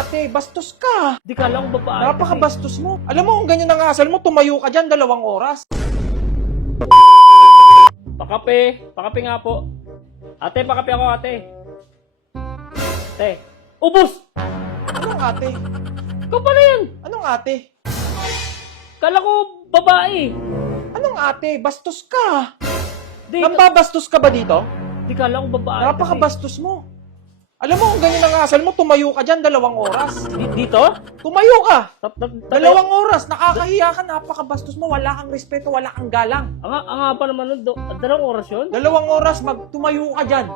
ate? Bastos ka. Di ka lang babae. Napakabastos mo. Alam mo kung ganyan ang asal mo, tumayo ka dyan dalawang oras. Pakape. Pakape nga po. Ate, pakape ako ate. Ate. Ubus! Anong ate? Ikaw pala yan. Anong ate? Kala ko babae. Anong ate? Bastos ka. Di, Nambabastos ka ba dito? di ka lang babae. Napakabastos mo. Alam mo kung ganyan ang asal mo, tumayo ka dyan dalawang oras. Di- dito? Tumayo ka. Tap, tap, tap, Dalawang oras. Nakakahiya ka. Napakabastos mo. Wala kang respeto. Wala kang galang. Ang, ang nga pa naman nun. do- Dalawang oras yun? Dalawang oras, mag tumayo ka dyan.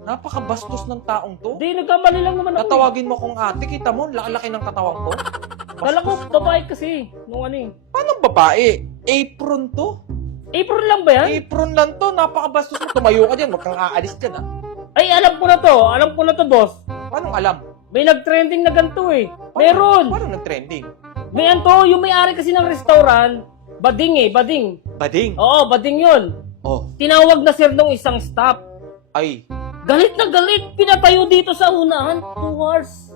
Napakabastos ng taong to. Di, nagkamali lang naman ako. eh. Tatawagin mo kung ate, kita mo, laki ng katawang ko. Kala ko babae kasi. Nung ano eh. Paano babae? Apron to? April lang ba yan? Apron lang to, napakabastos mo. Tumayo ka dyan, wag kang aalis dyan ah. Ay, alam ko na to. Alam ko na to, boss. Paano alam? May nag-trending na ganito eh. Paano- Meron. Paano nag-trending? May anto, yung may-ari kasi ng restaurant, bading eh, bading. Bading. Oo, bading yun. Oh, Tinawag na sir nung isang staff. ay. Galit na galit, pinatayo dito sa unahan, two hours.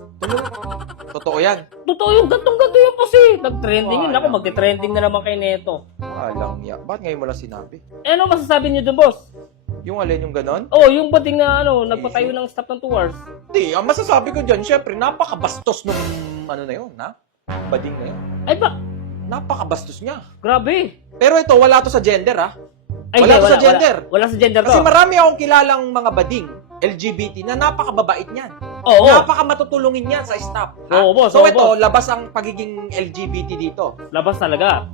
Totoo yan. Totoo yung gantong-ganto yun kasi. Nag-trending yun. Ako, mag-trending na naman kay Neto. Alang niya. Ba't ngayon mo lang sinabi? Eh, ano masasabi niyo dun, boss? Yung alin yung ganon? Oh, yung bading na ano, nagpatayo ng staff ng two hours. Hindi, ang masasabi ko dyan, syempre, napakabastos nung ano na yun, ha? Bading na yun. Ay ba, Napakabastos niya. grabe. Pero ito, wala to sa gender, ha? Ay, Wala hindi, to sa gender. Wala, wala sa gender to. Kasi marami akong kilalang mga bading, LGBT, na napakababait niyan. Oo. Napakamatutulungin yan sa staff. ha? Oo, boss, So oo, ito, boss. labas ang pagiging LGBT dito. Labas talaga.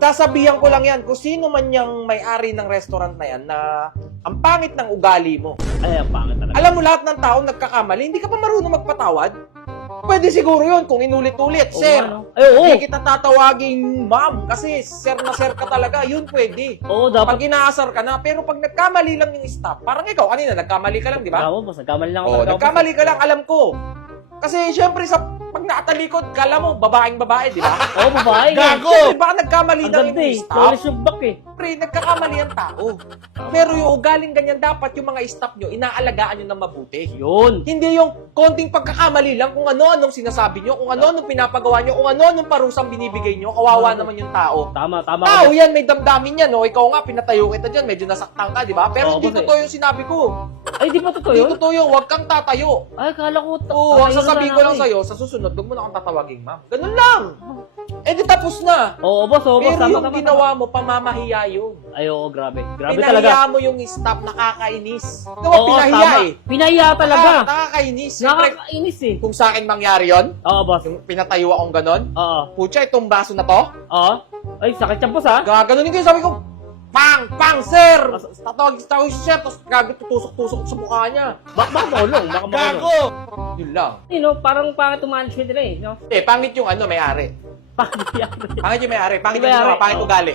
Sasabihan ko lang yan, kung sino man yung may-ari ng restaurant na yan na ang pangit ng ugali mo. Ay, ang pangit talaga. Alam mo lahat ng tao nagkakamali, hindi ka pa marunong magpatawad? Pwede siguro yun kung inulit-ulit. Oo sir, nga, no? Ay, oo. hindi kita tatawaging ma'am kasi sir na sir ka talaga, yun pwede. Oo, dapat. Pag inaasar ka na, pero pag nagkamali lang yung staff, parang ikaw kanina, nagkamali ka lang, di ba? Bravo, boss. Nagkamali lang ako. Oo, talaga, boss. nagkamali ka lang, alam ko. Kasi syempre sa pag nakatalikod, kala mo babaeng babae, di ba? Oo, babae. Gago! Siyempre, baka nagkamali Ang lang ganda eh. yung staff. Flawless yung back eh. Siyempre, nagkakamali ang tao. Pero yung ugaling ganyan, dapat yung mga staff nyo, inaalagaan nyo ng mabuti. Yun. Hindi yung konting pagkakamali lang kung ano-anong sinasabi nyo, kung ano-anong pinapagawa nyo, kung ano-anong parusang binibigay nyo, kawawa naman yung tao. Tama, tama. Tao yan, may damdamin yan, no? Ikaw nga, pinatayo kita dyan, medyo nasaktan ka, di ba? Pero Oo, hindi totoo yung sinabi ko. Ay, di ba totoo Hindi yun? totoo yun, huwag kang tatayo. Ay, kala ko. Oo, ang sasabihin ko lang eh. sa'yo, sa susunod, huwag mo na akong tatawagin, ma'am. Ganun lang. Eh di tapos na. Oo, boss. Oo, boss. Pero Tama, yung tama, ginawa mo, pamamahiya yun. tama. Ay, oo, grabe. Grabe Pinahiya talaga. mo yung staff, nakakainis. Diba, Oo, pinahiya tama. eh. Pinahiya talaga. Nakaka- nakakainis. Siyempre, Nakakainis eh. kung sa akin mangyari yon, Oo, boss. yung pinatayo akong ganon, Oo. putya, itong baso na to, Oo. Ay, sakit yan, boss ha? gaganunin ko yung sabi ko, pang, pang, sir! Tatawag, tatawag si sir, tapos gago tutusok-tusok sa mukha niya. Baka baka maulong. Baka maulong. Gago! Yun lang. You know, parang pangit yung management nila eh. No? Eh, pangit yung ano, may-ari. Pangit yung may-ari. Pangit may-ari, ginawa, pangit ugali.